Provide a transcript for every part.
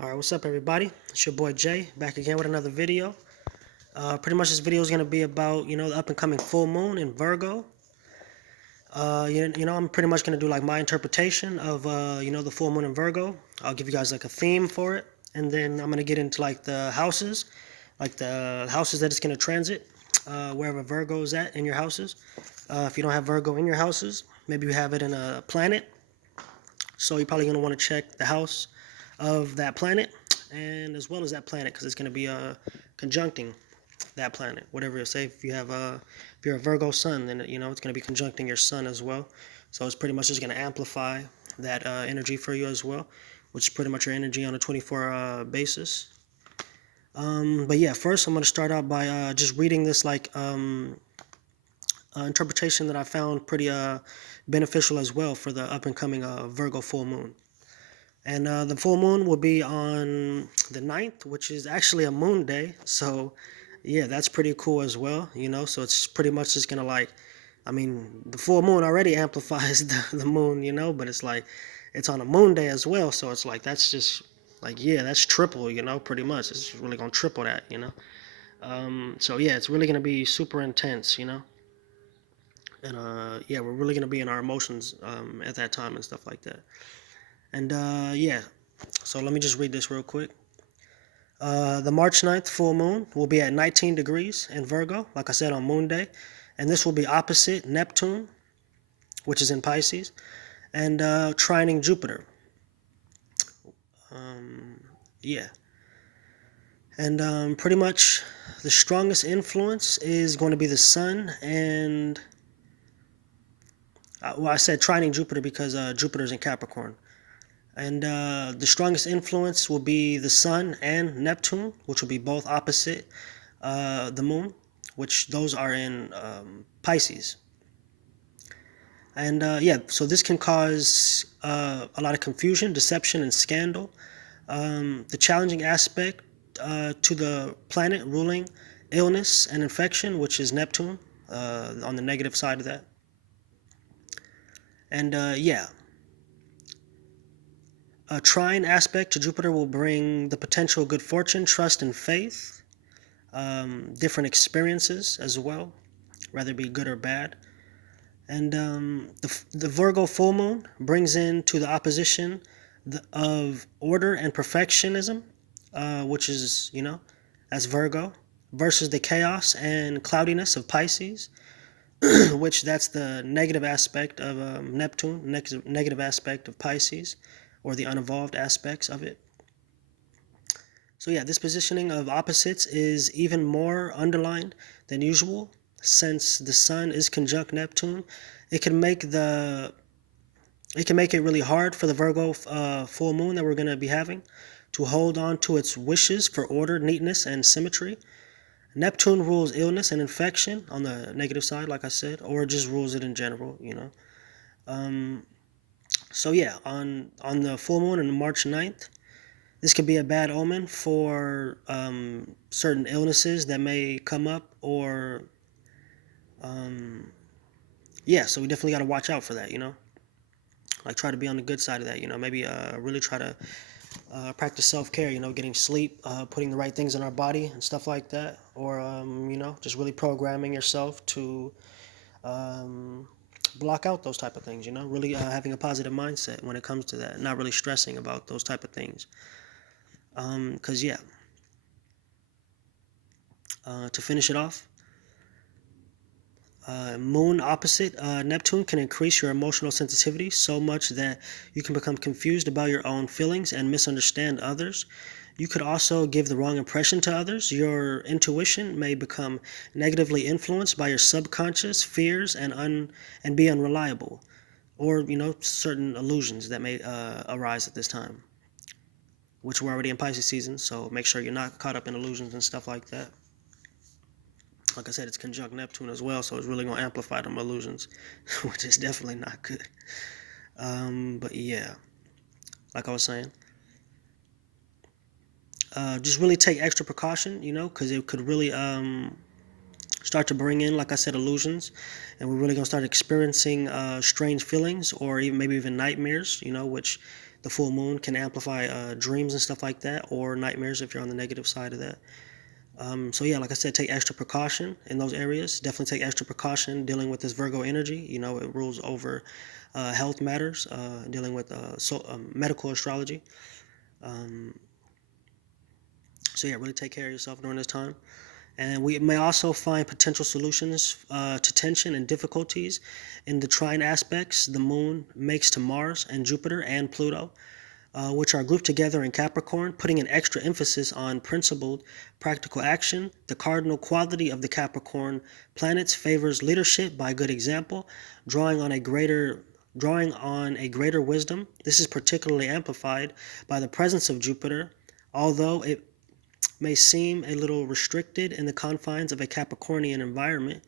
Alright, what's up everybody? It's your boy Jay, back again with another video. Pretty much this video is going to be about, the up and coming full moon in Virgo. I'm pretty much going to do like my interpretation of, the full moon in Virgo. I'll give you guys like a theme for it. And then I'm going to get into like the houses, like the houses that it's going to transit, wherever Virgo is at in your houses. If you don't have Virgo in your houses, maybe you have it in a planet. So you're probably going to want to check the house of that planet, and as well as that planet, because it's going to be conjuncting that planet. Whatever you say, if you're a Virgo sun, then it's going to be conjuncting your sun as well. So it's pretty much just going to amplify that energy for you as well, which is pretty much your energy on a 24 basis. But yeah, first I'm going to start out by just reading this interpretation that I found pretty beneficial as well for the up and coming Virgo full moon. And the full moon will be on the 9th, which is actually a moon day. So, yeah, that's pretty cool as well, So it's pretty much just going to the full moon already amplifies the moon, but it's like, it's on a moon day as well. So it's like, that's just like, yeah, that's triple, pretty much. It's really going to triple that, So, yeah, it's really going to be super intense, And, yeah, we're really going to be in our emotions at that time and stuff like that. And yeah, so let me just read this real quick. The March 9th full moon will be at 19 degrees in Virgo, like I said, on Moon Day. And this will be opposite Neptune, which is in Pisces, and trining Jupiter. Yeah. And pretty much the strongest influence is going to be the Sun and... I said trining Jupiter because Jupiter's in Capricorn. And the strongest influence will be the Sun and Neptune, which will be both opposite the Moon, which those are in Pisces. And yeah, so this can cause a lot of confusion, deception, and scandal. The challenging aspect to the planet ruling illness and infection, which is Neptune, on the negative side of that. And yeah. A trine aspect to Jupiter will bring the potential good fortune, trust, and faith. Different experiences as well, whether it be good or bad. And the Virgo full moon brings into the opposition of order and perfectionism, which is, that's Virgo, versus the chaos and cloudiness of Pisces, which that's the negative aspect of Neptune, negative aspect of Pisces, or the unevolved aspects of it. So yeah, this positioning of opposites is even more underlined than usual, since the Sun is conjunct Neptune. It can make it really hard for the Virgo full moon that we're going to be having to hold on to its wishes for order, neatness, and symmetry. Neptune rules illness and infection on the negative side, like I said, or just rules it in general, So yeah, on the full moon on March 9th, this could be a bad omen for certain illnesses that may come up, or yeah, so we definitely got to watch out for that, Like try to be on the good side of that, maybe really try to practice self-care, getting sleep, putting the right things in our body and stuff like that, or just really programming yourself to block out those type of things, really having a positive mindset when it comes to that, not really stressing about those type of things. Because yeah, to finish it off, moon opposite Neptune can increase your emotional sensitivity so much that you can become confused about your own feelings and misunderstand others. You could also give the wrong impression to others. Your intuition may become negatively influenced by your subconscious fears and be unreliable, or certain illusions that may arise at this time, which we're already in Pisces season. So make sure you're not caught up in illusions and stuff like that. Like I said, it's conjunct Neptune as well, so it's really going to amplify them illusions, which is definitely not good. But yeah, like I was saying, just really take extra precaution, because it could really start to bring in, like I said, illusions, and we're really going to start experiencing strange feelings, or even maybe even nightmares, which The full moon can amplify dreams and stuff like that, or nightmares if you're on the negative side of that. So yeah, like I said, take extra precaution in those areas. Definitely take extra precaution dealing with this Virgo energy. You know, it rules over health matters, dealing with medical astrology. Um, so yeah, really take care of yourself during this time. And we may also find potential solutions to tension and difficulties in the trine aspects the moon makes to Mars and Jupiter and Pluto, which are grouped together in Capricorn, putting an extra emphasis on principled, practical action. The cardinal quality of the Capricorn planets favors leadership by good example, drawing on a greater wisdom. This is particularly amplified by the presence of Jupiter, although it may seem a little restricted in the confines of a Capricornian environment.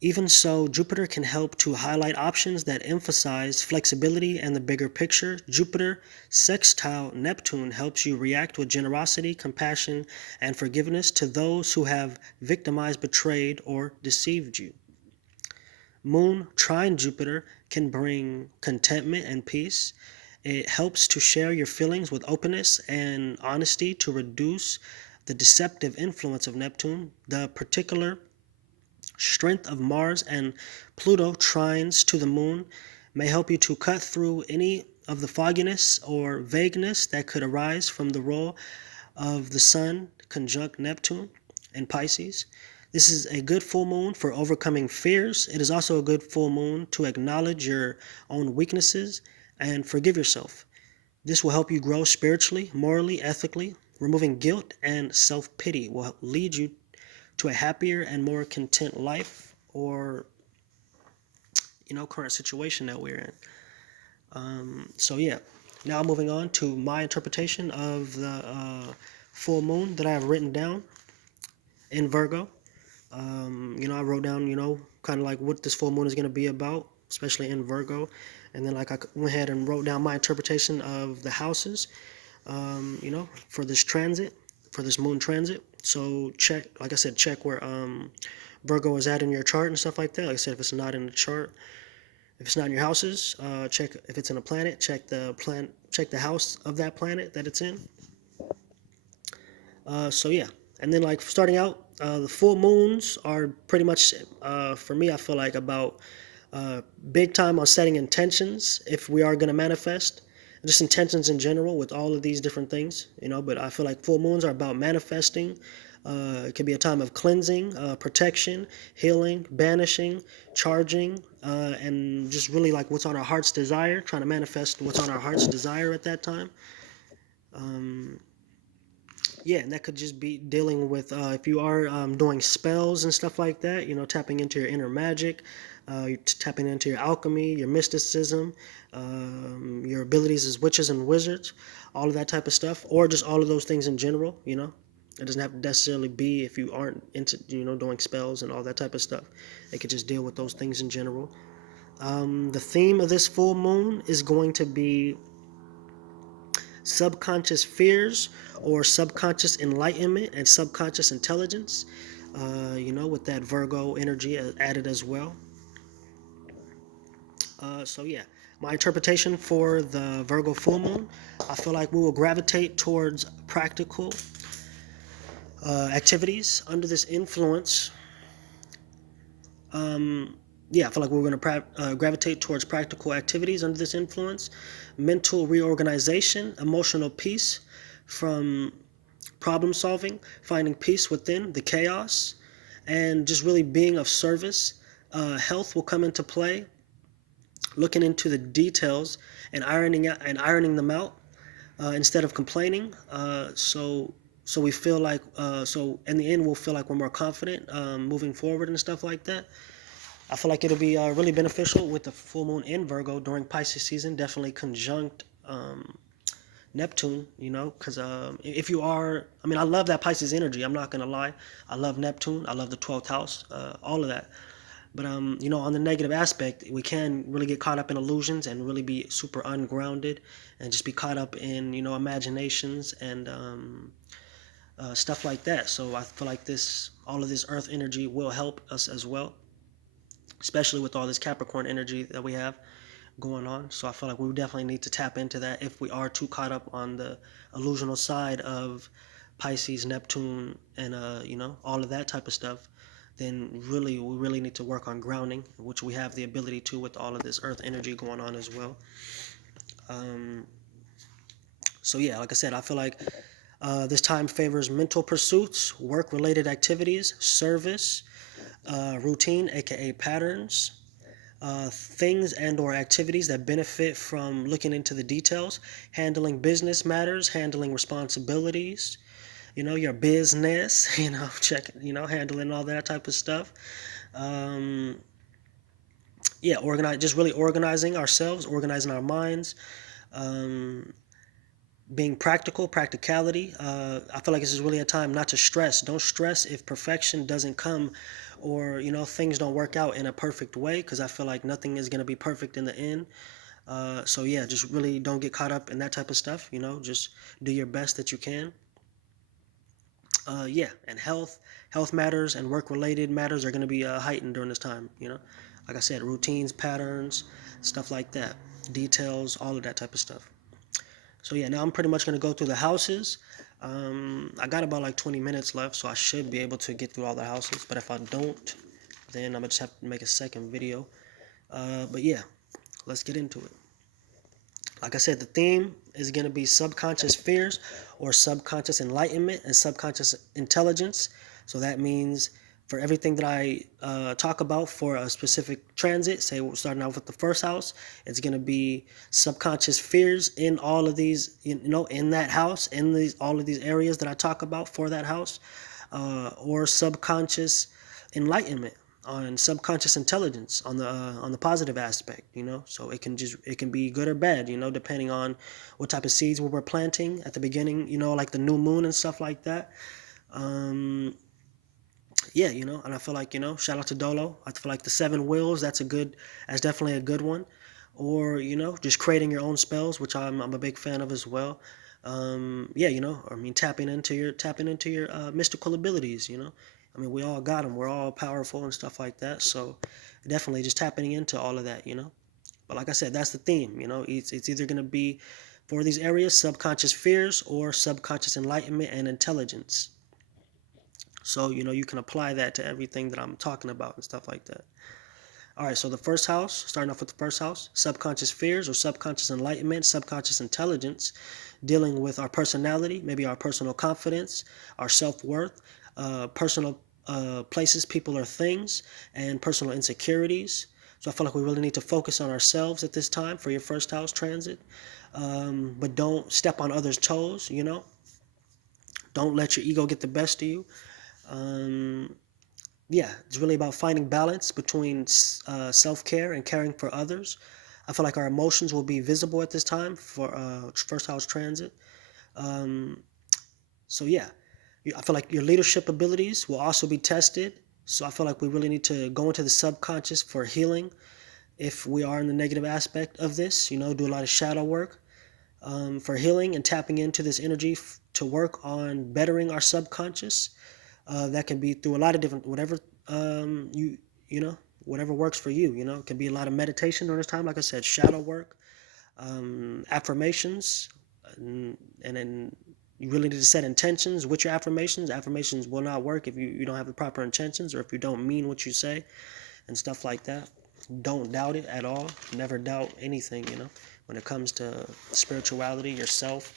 Even so, Jupiter can help to highlight options that emphasize flexibility and the bigger picture. Jupiter sextile Neptune helps you react with generosity, compassion, and forgiveness to those who have victimized, betrayed, or deceived you. Moon trine Jupiter can bring contentment and peace. It helps to share your feelings with openness and honesty to reduce the deceptive influence of Neptune. The particular strength of Mars and Pluto trines to the moon may help you to cut through any of the fogginess or vagueness that could arise from the role of the Sun conjunct Neptune in Pisces. This is a good full moon for overcoming fears. It is also a good full moon to acknowledge your own weaknesses and forgive yourself. This will help you grow spiritually, morally, ethically. Removing guilt and self pity will lead you to a happier and more content life, or current situation that we're in. So yeah, now moving on to my interpretation of the full moon that I have written down in Virgo. I wrote down, kind of like what this full moon is going to be about, especially in Virgo. And then like I went ahead and wrote down my interpretation of the houses, for this transit, for this moon transit. So check, like I said, check where Virgo is at in your chart and stuff like that. Like I said, if it's not in the chart, if it's not in your houses, check if it's in a planet. Check the house of that planet that it's in. So yeah, and then like starting out, the full moons are pretty much for me. I feel like about big time on setting intentions if we are going to manifest, just intentions in general with all of these different things, But I feel like full moons are about manifesting. It can be a time of cleansing, protection, healing, banishing, charging, and just really like what's on our heart's desire, trying to manifest what's on our heart's desire at that time. Yeah, and that could just be dealing with if you are doing spells and stuff like that, tapping into your inner magic, tapping into your alchemy, your mysticism, your abilities as witches and wizards, all of that type of stuff, or just all of those things in general, It doesn't have to necessarily be if you aren't into, doing spells and all that type of stuff. It could just deal with those things in general. The theme of this full moon is going to be subconscious fears or subconscious enlightenment and subconscious intelligence, with that Virgo energy added as well. So yeah, my interpretation for the Virgo full moon, I feel like we will gravitate towards practical activities under this influence. Yeah, I feel like we're going to gravitate towards practical activities under this influence, mental reorganization, emotional peace from problem solving, finding peace within the chaos, and just really being of service. Health will come into play, looking into the details and ironing them out instead of complaining. So we feel like so in the end we'll feel like we're more confident moving forward and stuff like that. I feel like it'll be really beneficial with the full moon in Virgo during Pisces season, definitely conjunct Neptune, because if you are, I love that Pisces energy. I'm not going to lie. I love Neptune. I love the 12th house, all of that. But, on the negative aspect, we can really get caught up in illusions and really be super ungrounded and just be caught up in, imaginations and stuff like that. So I feel like all of this earth energy will help us as well, especially with all this Capricorn energy that we have going on. So I feel like we definitely need to tap into that if we are too caught up on the illusional side of Pisces, Neptune, and all of that type of stuff. Then really, we really need to work on grounding, which we have the ability to with all of this Earth energy going on as well. Um, so yeah, like I said, I feel like this time favors mental pursuits, work-related activities, service, routine, aka patterns, things and or activities that benefit from looking into the details, handling business matters, handling responsibilities, your business, handling all that type of stuff. Um, yeah, just really organizing ourselves, organizing our minds, um, being practicality. I feel like this is really a time not to stress. Don't stress if perfection doesn't come, or things don't work out in a perfect way, because I feel like nothing is going to be perfect in the end. So yeah, just really don't get caught up in that type of stuff. Just do your best that you can. Yeah, and health matters and work related matters are going to be heightened during this time. Like I said, routines, patterns, stuff like that, details, all of that type of stuff. So yeah, now I'm pretty much going to go through the houses. I got about like 20 minutes left, so I should be able to get through all the houses. But if I don't, then I'm going to just have to make a second video. But yeah, let's get into it. Like I said, the theme is going to be subconscious fears or subconscious enlightenment and subconscious intelligence. So that means for everything that I talk about for a specific transit, say we're starting out with the first house, it's going to be subconscious fears in all of these, in that house, in all of these areas that I talk about for that house, or subconscious enlightenment on subconscious intelligence on the positive aspect. So it can be good or bad, depending on what type of seeds we were planting at the beginning, like the new moon and stuff like that. Yeah, and I feel like, shout out to Dolo. I feel like the seven wills, that's definitely a good one. Or just creating your own spells, which I'm a big fan of as well. Yeah, I mean, tapping into your mystical abilities. I mean, we all got them. We're all powerful and stuff like that. So definitely just tapping into all of that. But like I said, that's the theme. It's either going to be for these areas subconscious fears or subconscious enlightenment and intelligence. So, you can apply that to everything that I'm talking about and stuff like that. All right, so the first house, starting off with the first house, subconscious fears or subconscious enlightenment, subconscious intelligence, dealing with our personality, maybe our personal confidence, our self-worth, personal places, people, or things, and personal insecurities. So I feel like we really need to focus on ourselves at this time for your first house transit. But don't step on others' toes, Don't let your ego get the best of you. Um, yeah, it's really about finding balance between self-care and caring for others. I feel like our emotions will be visible at this time for first house transit. Um, so yeah, I feel like your leadership abilities will also be tested. So I feel like we really need to go into the subconscious for healing if we are in the negative aspect of this. Do a lot of shadow work for healing and tapping into this energy to work on bettering our subconscious. That can be through a lot of different, whatever whatever works for you. It can be a lot of meditation during this time. Like I said, shadow work, affirmations, and then you really need to set intentions with your affirmations. Affirmations will not work if you don't have the proper intentions or if you don't mean what you say and stuff like that. Don't doubt it at all. Never doubt anything, when it comes to spirituality, yourself,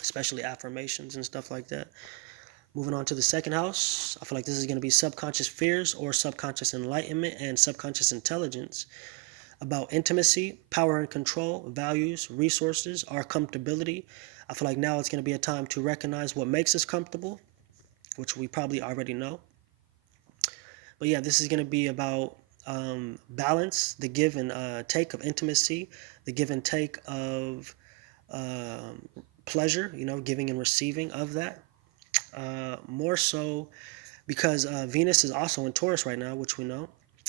especially affirmations and stuff like that. Moving on to the second house, I feel like this is going to be subconscious fears or subconscious enlightenment and subconscious intelligence about intimacy, power and control, values, resources, our comfortability. I feel like now it's going to be a time to recognize what makes us comfortable, which we probably already know. But yeah, this is going to be about balance, the give and take of intimacy, the give and take of pleasure, giving and receiving of that. More so because Venus is also in Taurus right now, which we know.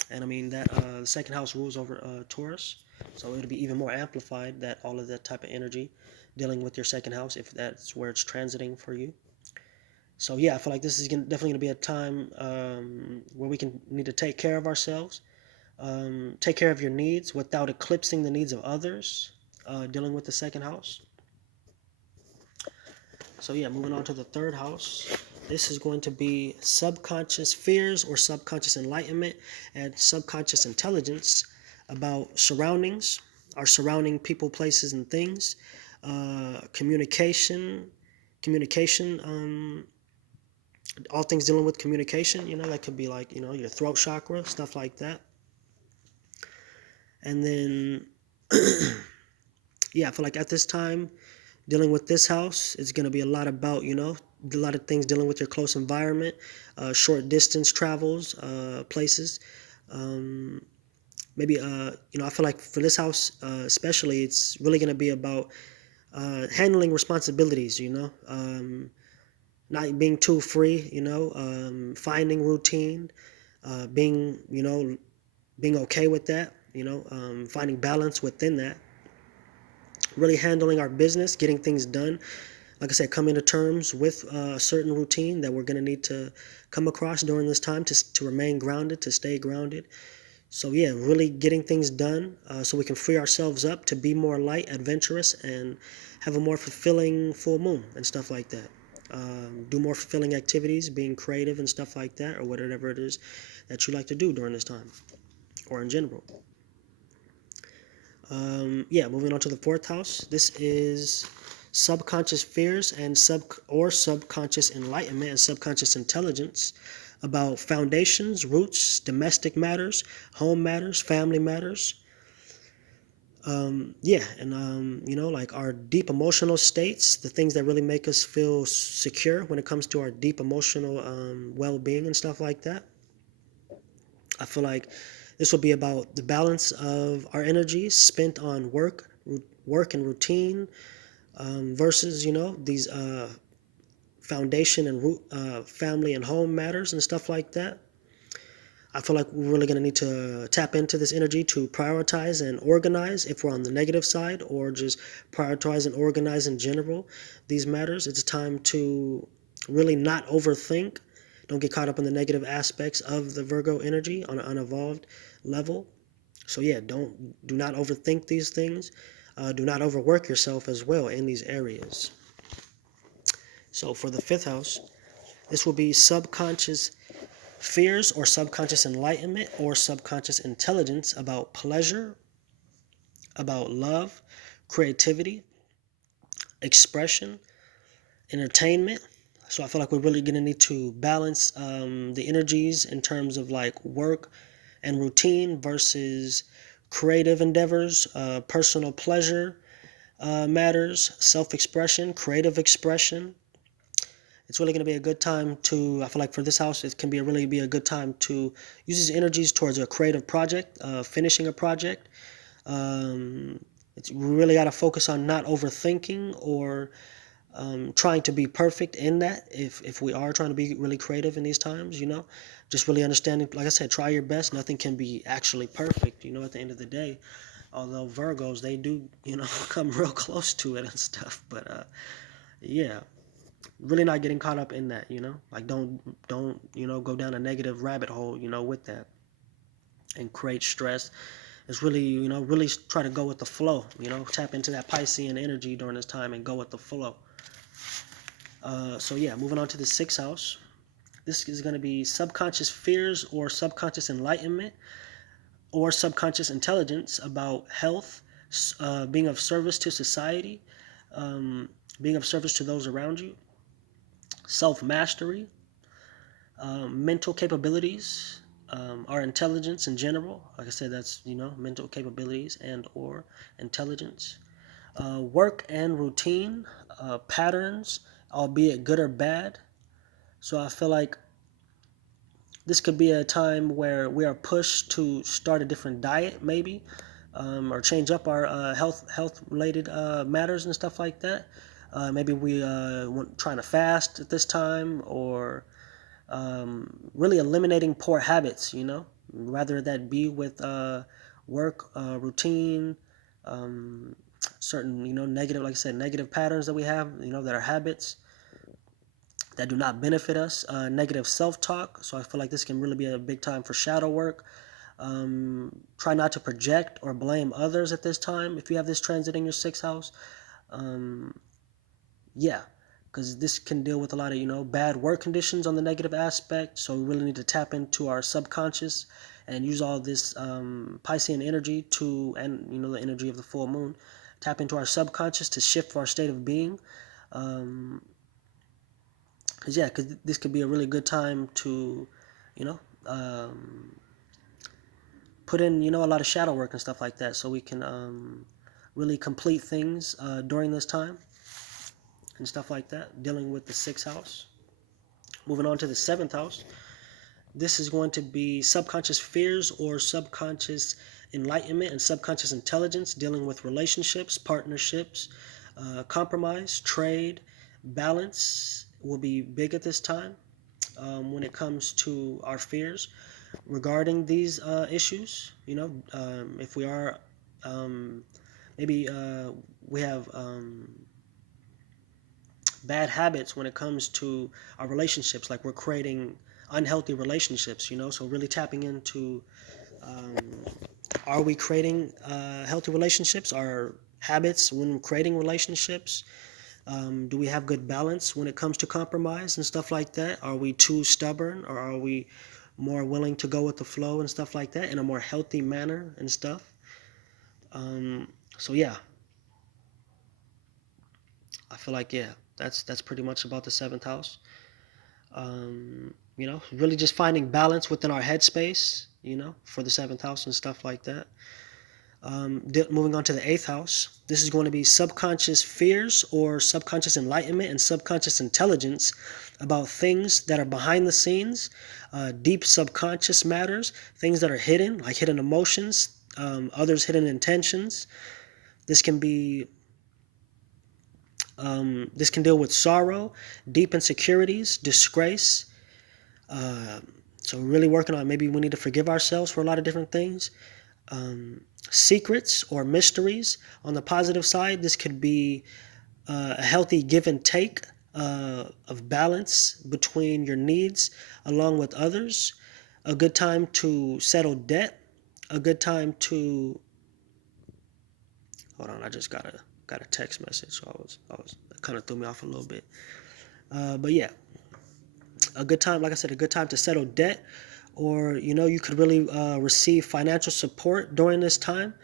And I mean that the second house rules over Taurus. So it'll be even more amplified, that all of that type of energy dealing with your second house, if that's where it's transiting for you. So yeah, I feel like this is definitely going to be a time where we can need to take care of ourselves, Take care of your needs without eclipsing the needs of others. Dealing with the second house. So yeah, moving on to the third house. This is going to be subconscious fears or subconscious enlightenment and subconscious intelligence about surroundings, our surrounding people, places, and things. Communication. All things dealing with communication. That could be like your throat chakra, stuff like that. And then yeah, I feel like at this time, dealing with this house, it's going to be a lot about, a lot of things dealing with your close environment, short distance travels, places. Um, Maybe, I feel like for this house, especially, it's really going to be about handling responsibilities, not being too free, finding routine, being, being okay with that, finding balance within that, really handling our business, getting things done. Like I said, coming to terms with a certain routine that we're going to need to come across during this time to remain grounded, to stay grounded. So yeah, really getting things done so we can free ourselves up to be more light, adventurous, and have a more fulfilling full moon and stuff like that. Do more fulfilling activities, being creative and stuff like that, or whatever it is that you like to do during this time, or in general. Yeah, moving on to the fourth house. This is subconscious fears and subconscious enlightenment and subconscious intelligence about foundations, roots, domestic matters, home matters, family matters. Yeah, and like our deep emotional states, the things that really make us feel secure when it comes to our deep emotional well-being and stuff like that. I feel like this will be about the balance of our energies spent on work and routine versus these foundation and root, family and home matters and stuff like that. I feel like we're really going to need to tap into this energy to prioritize and organize if we're on the negative side, or just prioritize and organize in general these matters. It's time to really not overthink. Don't get caught up in the negative aspects of the Virgo energy on an unevolved level. So yeah, do not overthink these things. Do not overwork yourself as well in these areas. So for the fifth house, this will be subconscious fears or subconscious enlightenment or subconscious intelligence about pleasure, about love, creativity, expression, entertainment. So I feel like we're really going to need to balance the energies in terms of like work and routine versus creative endeavors, personal pleasure matters, self-expression, creative expression. It's really going to be a good time to, I feel like for this house, it can really be a good time to use these energies towards a creative project, finishing a project. Um, we really got to focus on not overthinking or trying to be perfect in that. If we are trying to be really creative in these times, just really understanding, like I said, try your best. Nothing can be actually perfect, at the end of the day. Although Virgos, they do, come real close to it and stuff. But yeah, really not getting caught up in that, like don't go down a negative rabbit hole, with that and create stress. It's really, really try to go with the flow, tap into that Piscean energy during this time and go with the flow. So yeah, moving on to the sixth house. This is going to be subconscious fears or subconscious enlightenment or subconscious intelligence about health, being of service to society, being of service to those around you, self-mastery, mental capabilities, our intelligence in general. Like I said, that's mental capabilities and or intelligence, work and routine, patterns, albeit good or bad. So I feel like this could be a time where we are pushed to start a different diet, maybe, or change up our health related matters and stuff like that. Maybe we trying to fast at this time, or really eliminating poor habits, rather that be with work, routine, certain, negative, like I said, negative patterns that we have, that are habits that do not benefit us, negative self-talk. So I feel like this can really be a big time for shadow work, Try not to project or blame others at this time if you have this transit in your sixth house. Um, yeah, because this can deal with a lot of, bad work conditions on the negative aspect. So we really need to tap into our subconscious and use all this Piscean energy and, the energy of the full moon. Tap into our subconscious to shift our state of being. Um, because this could be a really good time to, you know, um, put in, a lot of shadow work and stuff like that, so we can really complete things during this time and stuff like that, dealing with the sixth house. Moving on to the seventh house, this is going to be subconscious fears or subconscious enlightenment and subconscious intelligence, dealing with relationships, partnerships, compromise, trade, balance will be big at this time when it comes to our fears regarding these issues. If we are maybe we have bad habits when it comes to our relationships, like we're creating unhealthy relationships, so really tapping into um, are we creating healthy relationships, our habits when creating relationships. Do we have good balance when it comes to compromise and stuff like that? Are we too stubborn, or are we more willing to go with the flow and stuff like that in a more healthy manner and stuff? So yeah, I feel like, yeah, that's pretty much about the seventh house. Really just finding balance within our headspace, for the seventh house and stuff like that. Moving on to the eighth house, this is going to be subconscious fears or subconscious enlightenment and subconscious intelligence about things that are behind the scenes, deep subconscious matters, things that are hidden, like hidden emotions, others' hidden intentions. This can be this can deal with sorrow, deep insecurities, disgrace. Uh, so we're really working on, maybe we need to forgive ourselves for a lot of different things. Secrets or mysteries. On the positive side, this could be a healthy give and take of balance between your needs along with others. A good time to settle debt. A good time to hold on. I just got a text message, so it kind of threw me off a little bit. But yeah, a good time, like I said, a good time to settle debt, or you could really receive financial support during this time,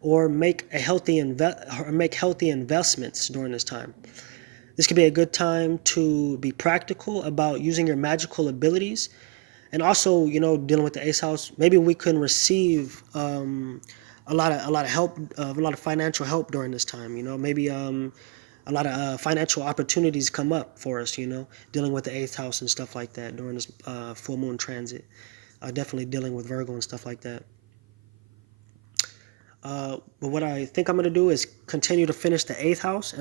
or make healthy investments during this time. This could be a good time to be practical about using your magical abilities, and also dealing with the ace house. Maybe we can receive a lot of help, a lot of financial help during this time. Maybe a lot of financial opportunities come up for us, dealing with the eighth house and stuff like that during this full moon transit. Definitely dealing with Virgo and stuff like that. But what I think I'm going to do is continue to finish the eighth house.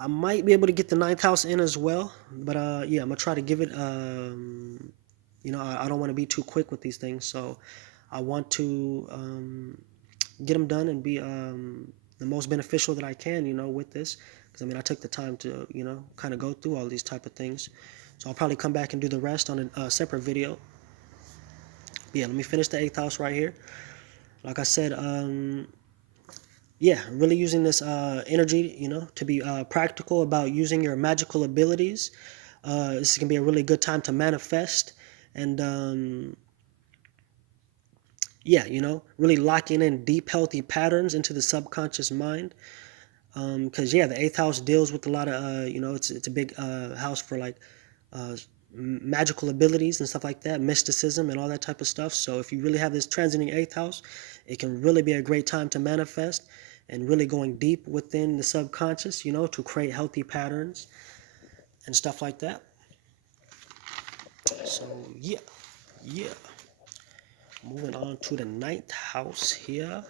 I might be able to get the ninth house in as well. But yeah, I'm going to try to give it, I don't want to be too quick with these things. So I want to get them done and be the most beneficial that I can, with this. Because, I took the time to, kind of go through all these type of things. So I'll probably come back and do the rest on a separate video. But yeah, let me finish the eighth house right here. Like I said, yeah, really using this energy, to be practical about using your magical abilities. This is going to be a really good time to manifest. And yeah, really locking in deep, healthy patterns into the subconscious mind. Because yeah, the eighth house deals with a lot of it's a big house for like magical abilities and stuff like that, mysticism and all that type of stuff. So if you really have this transiting eighth house, it can really be a great time to manifest and really going deep within the subconscious, to create healthy patterns and stuff like that. So yeah, yeah. Moving on to the ninth house here.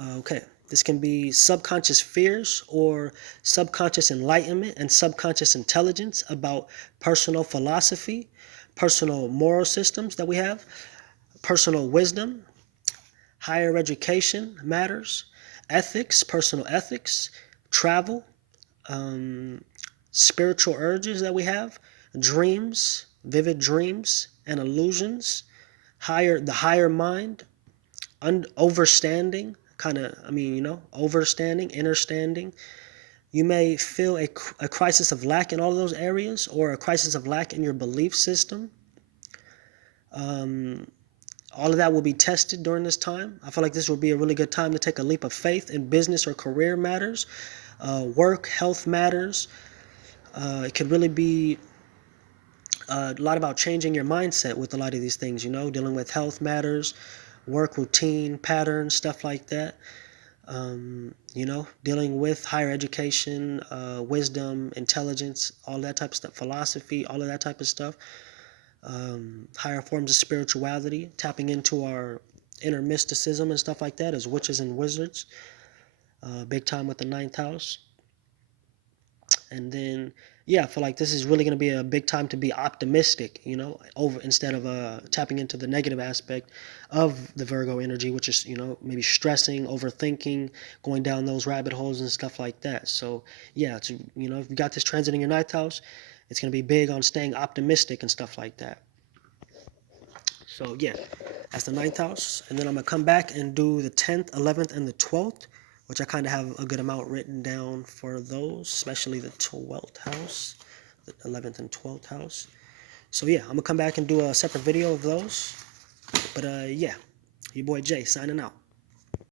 Okay, this can be subconscious fears or subconscious enlightenment and subconscious intelligence about personal philosophy, personal moral systems that we have, personal wisdom, higher education matters, ethics, personal ethics, travel, spiritual urges that we have, dreams, vivid dreams and illusions, the higher mind, overstanding, overstanding, understanding. You may feel a crisis of lack in all of those areas, or a crisis of lack in your belief system. All of that will be tested during this time. I feel like this will be a really good time to take a leap of faith in business or career matters, work, health matters. It could really be a lot about changing your mindset with a lot of these things, dealing with health matters, work routine, patterns, stuff like that. Dealing with higher education, wisdom, intelligence, all that type of stuff, philosophy, all of that type of stuff. Higher forms of spirituality, tapping into our inner mysticism and stuff like that as witches and wizards. Big time with the ninth house. And then, yeah, I feel like this is really going to be a big time to be optimistic, over instead of tapping into the negative aspect of the Virgo energy, which is, maybe stressing, overthinking, going down those rabbit holes and stuff like that. So, yeah, if you got this transit in your ninth house, it's going to be big on staying optimistic and stuff like that. So, yeah, that's the ninth house. And then I'm going to come back and do the 10th, 11th, and the 12th, which I kind of have a good amount written down for those, especially the 12th house, the 11th and 12th house. So yeah, I'm going to come back and do a separate video of those. But yeah, your boy Jay signing out.